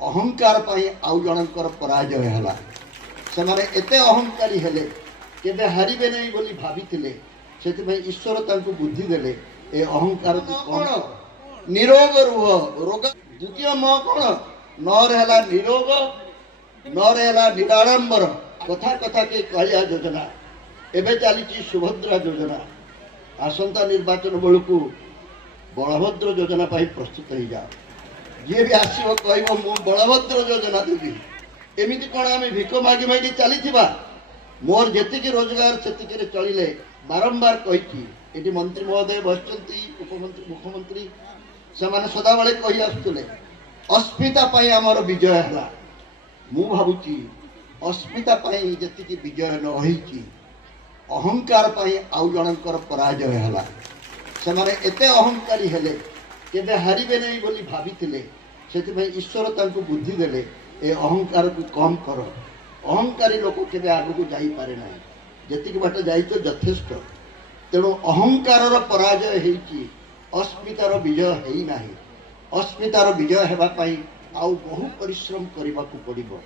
अहंकार आउ जनकर पराजय है से एते अहंकारी हेले केबे हारिबे नहीं बोली भाविथिले से ईश्वर तांको बुद्धि देले ए अहंकार कौन निरोग रुह रोग द्वितीय म कौन न रहला निरोग न रहला निराडंबर कथा कथा के कालिया योजना एबे चली सुभद्रा योजना आसंता निर्वाचन बेलू बलभद्र योजना प्रस्तुत हो जाओ जी भी आसो कह बलभद्र योजना देवी एमती कौन आम भिक मागी मागी चली मोर जी रोजगार से चलिले बारंबार कही मंत्री महोदय बस उपमंत्री मुख्यमंत्री से सदाबले कही आसुले अस्मिता आमर विजय है मु भावुची अस्मिता जी विजय न होती अहंकार आउ जनकर पराजय है से एते अहंकारी हेले केबे हारिबे नहीं बोली भाविथिले से ईश्वर तांको बुद्धि देले ए अहंकार को कम कर अहंकारी लोक केबे आगु जाई पारे ना जतिक बाट जाई तो यथेष्ट तेणु अहंकार पराजय हेची अस्मितार विजय हेई नाही अस्मितार विजय हेबा पई आउ बहु परिश्रम करबा को पड़िबो।